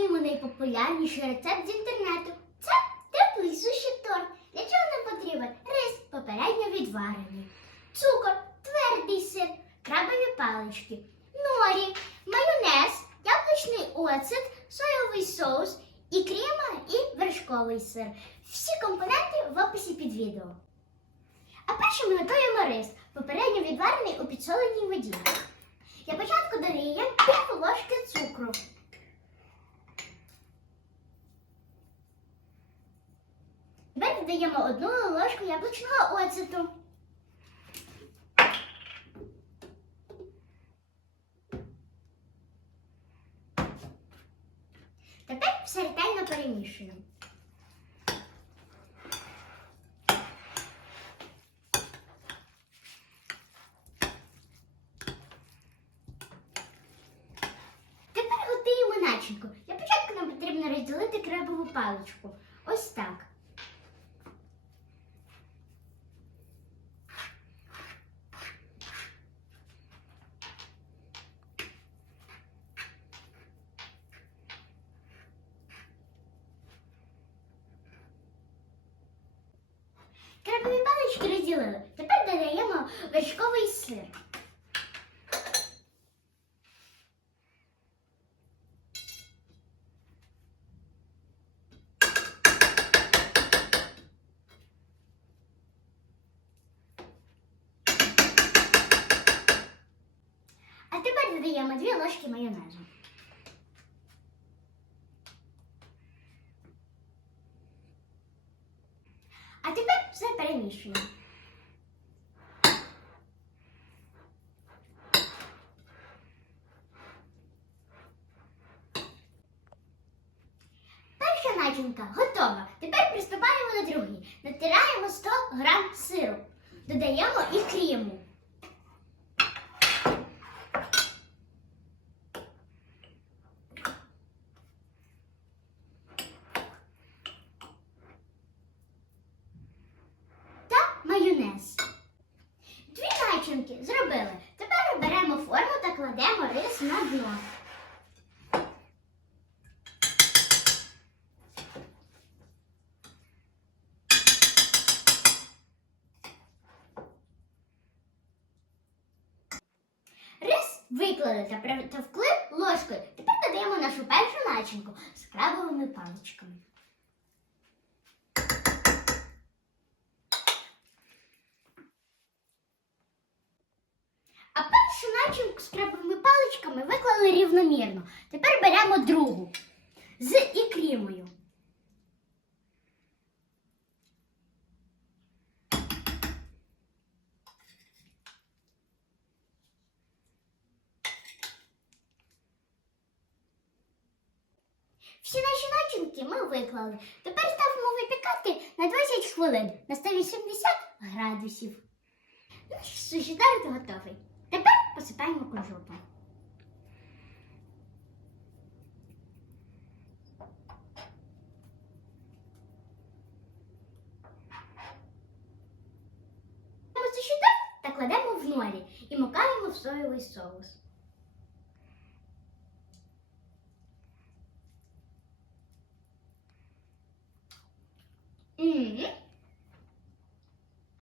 приготуємо найпопулярніший рецепт з інтернету. Це теплий суші торт. Для чого нам потрібен рис попередньо відварений, цукор, твердий сир, крабові палички, норі, майонез, яблучний оцет, соєвий соус, і крема, і вершковий сир. Всі компоненти в описі під відео. А перше ми готуємо рис, попередньо відварений у підсоленій воді. Для початку додаємо додаємо одну ложку яблучного оцету. Тепер все ретельно перемішуємо. Тепер готуємо начинку. Для початку нам потрібно розділити крабову паличку. Ось так. Крабові палички розділили. Тепер додаємо вершковий сир. А тепер додаємо дві ложки майонезу. Все перемішуємо. Перша начинка готова. Тепер приступаємо до другої. Натираємо 100 грам сиру. Додаємо і крему. та майонез. Дві начинки зробили. Тепер беремо форму та кладемо рис на дно. Рис виклали та привтовкли ложкою. Тепер додаємо нашу першу начинку з крабовими паличками. А першу начинку крабовими паличками виклали рівномірно. Тепер беремо другу з ікрімою. Всі наші начинки ми виклали. Тепер ставимо випікати на 20 хвилин на 180 градусів. Наш суші готовий. Тепер посипаємо кунжутом. Та кладемо в норі і макаємо в соєвий соус. Мм,